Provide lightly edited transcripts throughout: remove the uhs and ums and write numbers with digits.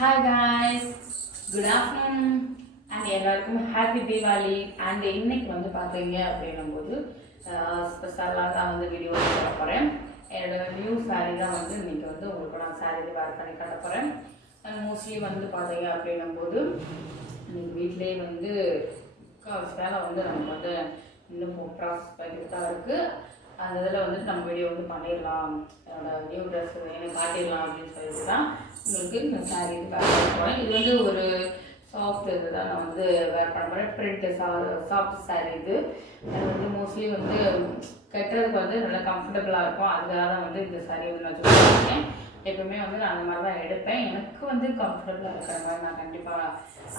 Hi guys, good afternoon and எல்லாருக்கும் happy Deepavali. And இன்னைக்கு வந்து பார்த்தீங்க அப்படின்னும்போது ஸ்பெஷலாக தான் வந்து வீடியோ போட போகிறேன். என்னோட நியூ சாரீ தான் வந்து இன்னைக்கு வந்து உங்களுக்கு நான் சாரீ வேர் பண்ணி காட்ட போகிறேன். அண்ட் மோஸ்ட்லி வந்து பார்த்தீங்க அப்படின்னும்போது இன்னைக்கு வீட்டிலே வந்து வேலை வந்து நமக்கு வந்து இன்னும் ப்ராசஸ் பண்ணிட்டு தான் இருக்குது. அந்த இதில் வந்துட்டு நம்ம வீடியோ வந்து பண்ணிடலாம், என்னோடய நியூ ட்ரெஸ் எனக்கு காட்டிடலாம் அப்படின்னு சொல்லிட்டு தான் உங்களுக்கு இந்த சாரீ இது வேர் பண்ண போகிறேன். இது வந்து ஒரு சாஃப்ட் இது தான் நான் வந்து வேர் பண்ண போகிறேன். பிரிண்ட்டு சாஃப்ட் சாரீ இது. அது வந்து மோஸ்ட்லி வந்து கட்டுறதுக்கு வந்து நல்லா கம்ஃபர்டபுளாக இருக்கும். அதுக்காக தான் வந்து இந்த சாரீ வந்து நான் சொல்லியிருக்கேன். எப்பவுமே வந்து நான் அந்த மாதிரி தான் எடுப்பேன். எனக்கு வந்து கம்ஃபர்டபுளாக இருக்கிற மாதிரி நான் கண்டிப்பாக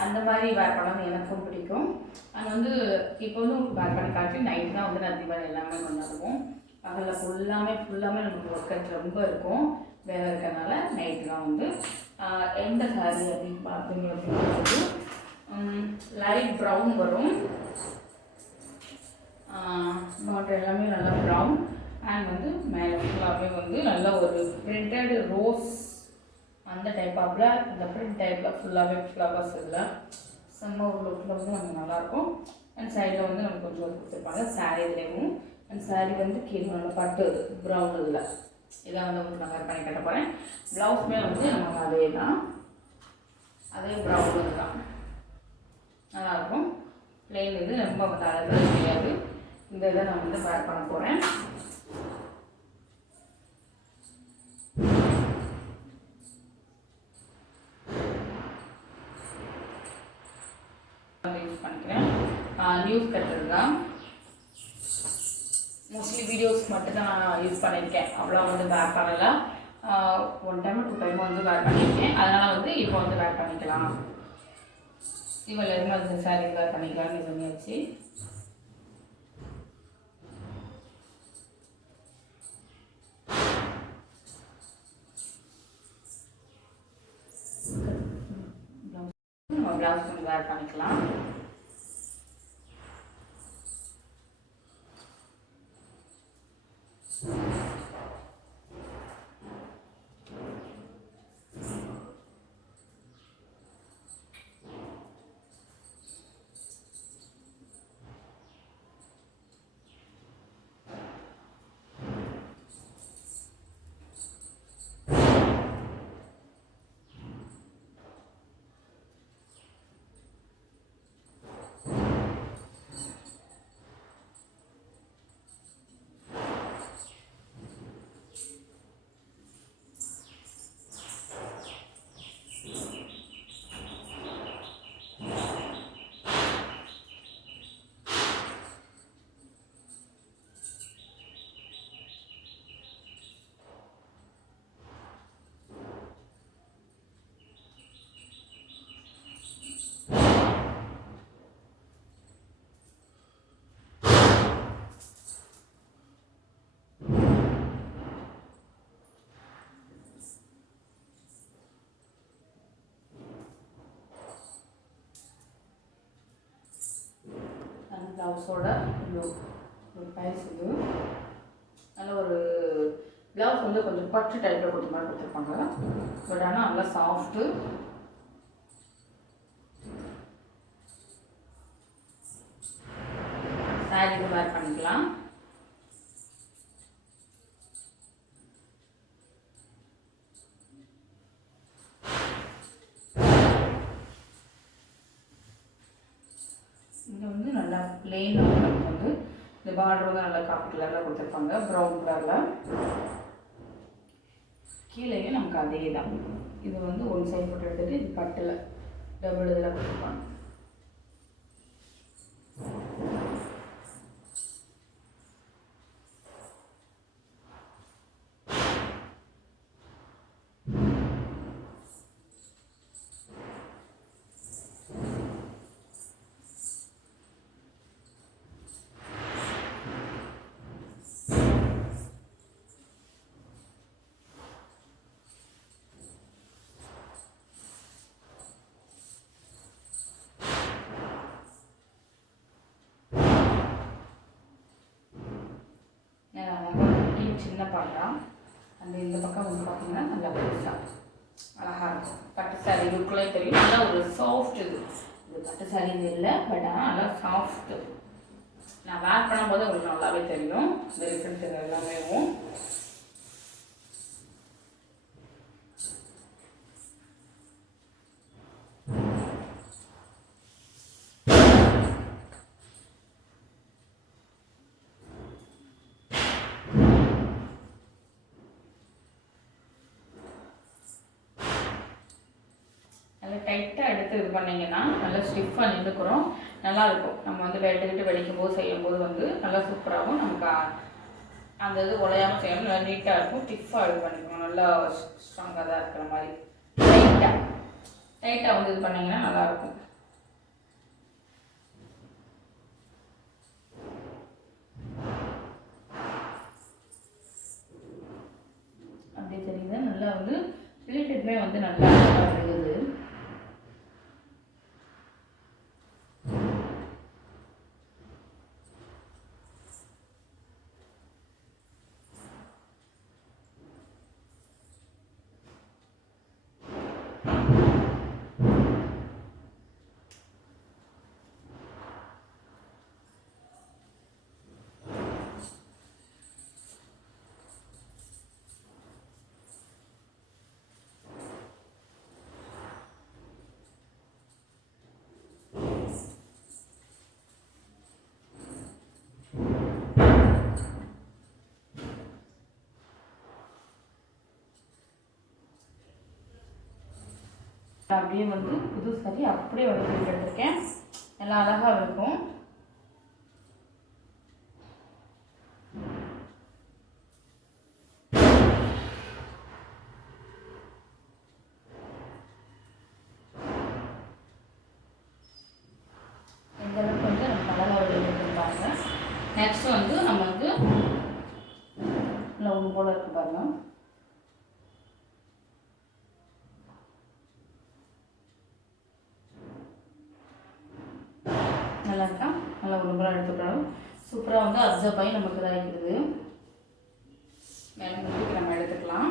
அந்த மாதிரி வேர் பண்ணது எனக்கும் பிடிக்கும். அது வந்து இப்போ வந்து வேர் பண்ணி காட்டி நைட் தான் வந்து நான் தீபாவளி எல்லாமே கொண்டாடுவோம். பகலில் ஃபுல்லாமே நமக்கு ஒர்க் ரொம்ப இருக்கும், வேலை இருக்கிறதுனால நைட்டு தான் வந்து எந்த சாரீ அப்படின்னு பார்த்தீங்க அப்படின்றது லைட் ப்ரௌன் வரும். பாட்டம் எல்லாமே நல்லா ப்ரௌன் அண்ட் வந்து மேலே ஃபுல்லாகவே வந்து நல்ல ஒரு பிரிண்டட் ரோஸ் அந்த டைப்பாப்பில் அந்த பிரிண்ட் டைப்பில் ஃபுல்லாகவே ஃப்ளவர்ஸ் இதில் செம்ம ஒரு லுக்கில் வந்து நமக்கு நல்லாயிருக்கும். அண்ட் சைடில் வந்து நமக்கு கொஞ்சம் கொடுத்துருப்பாங்க சாரீ இதுலேயும். அண்ட் சாரீ வந்து கீழே நல்லா பட்டு ப்ரௌன் இதில் இதை வந்து உங்களுக்கு நான் வேர் பண்ணி கட்ட போகிறேன். ப்ளவுஸுமே வந்து நமக்கு அதே ப்ரௌன் தான் நல்லாயிருக்கும். பிளெயின் இது ரொம்ப வந்து அழகாக கிடையாது. இந்த இதை நான் வந்து வேர் பண்ண போகிறேன். யூஸ் பண்ணிக்கிறேன். நியூஸ் கட்டர் தான் மோஸ்ட்லி வீடியோஸ் மட்டும் தான் நான் யூஸ் பண்ணியிருக்கேன். அவ்வளோ வந்து வேர் பண்ணலை. 1 டைம் 2 டைம் வந்து வேர் பண்ணியிருக்கேன். அதனால் வந்து இப்போ வந்து வேர் பண்ணிக்கலாம். இவள் எதுவும் அந்த சாரீ வேர் பண்ணிக்கலாம்னு பண்ணியாச்சு. நம்ம ப்ளவுஸ் வந்து வேர் பண்ணிக்கலாம். ப்ளவுஸோட ஒரு ப்ரைஸ் இது நல்ல ஒரு ப்ளவுஸ் வந்து கொஞ்சம் பட்டு டைப்பில் கொடுத்த மாதிரி கொடுத்துருப்பாங்க. பட் ஆனால் நல்லா சாஃப்ட்டு. சாரீ வேர் பண்ணிக்கலாம். இங்கே வந்து நல்லா பிளெயினாக நமக்கு வந்து இந்த பார்டர் வந்து நல்லா காப்பி கலரில் கொடுத்துருப்பாங்க, ப்ரௌன் கலரில். கீழேயும் நமக்கு அதே தான். இது வந்து ஒன் சைட் போட்டு எடுத்துகிட்டு இது பட்டில் டபுள் இதில் கொடுத்துருப்பாங்க. சின்ன பாட்டா அந்த இந்த பக்கம் வந்து பார்த்திங்கன்னா நல்லா பெருசாக அழகாக இருக்கும். பட்டு சாரீ லுக்லேயும் தெரியும். நல்லா ஒரு சாஃப்ட் இது பட்டு சாரின்னு இல்லை, பட் ஆனால் நல்லா சாஃப்ட்டு. நான் வேர் பண்ணும்போது உங்களுக்கு நல்லாவே தெரியும் இந்த டிஃப்ரெண்ட் எல்லாமே. நல்லா டைட்டாக எடுத்து இது பண்ணிங்கன்னா நல்லா ஸ்டிஃபாக நின்றுக்கிறோம், நல்லாயிருக்கும். நம்ம வந்து வெட்டுக்கிட்டு வெடிக்கும் போது செய்யும்போது வந்து நல்லா சூப்பராகவும் நமக்கு அந்த இது உலையாமல் செய்யணும். நல்லா நீட்டாக இருக்கும். டிஃபாக இது பண்ணிக்கணும், நல்லா ஸ்ட்ராங்காக தான் இருக்கிற மாதிரி. டைட்டாக வந்து இது பண்ணிங்கன்னா நல்லாயிருக்கும். அப்படியே தெரியுது. நல்லா வந்து ரிலேட்டட்மே வந்து நல்லா இருக்குது. அப்படியே வந்து புது சாரி அப்படியே வந்து எடுத்துருக்கேன். எல்லாம் அழகாக இருக்கும். இந்த அளவுக்கு வந்து நம்ம அழகாக எடுத்துருப்பாங்க. நெக்ஸ்ட் வந்து நம்ம வந்து இல்லை ஒன்று போல் இருக்கு பாருங்க. நல்லா இருக்கா? நல்லா ஒரு முறை எடுத்துக்கிறோம். சூப்பராக வந்து அப்சர்வ் ஆகி நமக்கு இதாகிடுது. மேலே வந்து நம்ம எடுத்துக்கலாம்.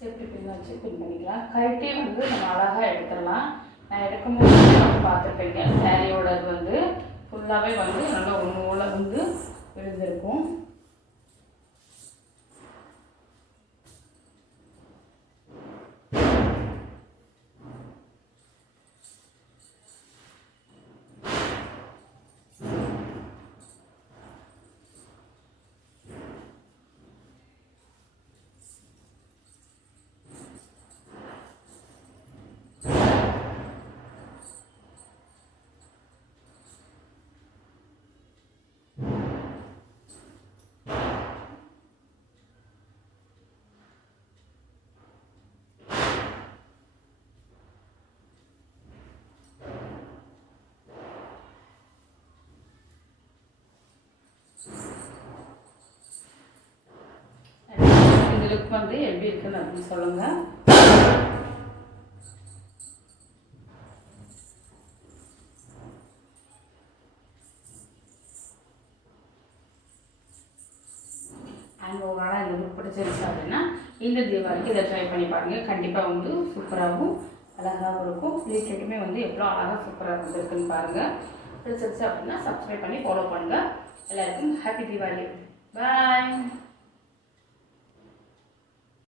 சேஃப்டி பின் வச்சு பின் பண்ணிக்கலாம். கழட்டி வந்து நம்ம அழகாக எடுத்துடலாம். நான் எடுக்கும்போது நம்ம பார்த்துருப்பீங்க சாரியோட இது வந்து ஃபுல்லாகவே வந்து நல்லா ஒன்று போல் வந்து விழுந்திருக்கும். லுக் வந்து எப்படி இருக்குன்னு அப்படின்னு சொல்லுங்கள். அண்ட் ஓவராலாக இந்த லுக் பிடிச்சிருச்சு அப்படின்னா இந்த தீபாவளிக்கு இதை ட்ரை பண்ணி பாருங்கள். கண்டிப்பாக வந்து சூப்பராகவும் அழகாகவும் இருக்கும். வீட்டுக்குமே வந்து எவ்வளோ அழகாக சூப்பராக வந்துருக்குன்னு பாருங்கள். பிடிச்சிருச்சு அப்படின்னா சப்ஸ்கிரைப் பண்ணி ஃபாலோ பண்ணுங்கள். எல்லாருக்கும் ஹாப்பி தீபாவளி. பாய்.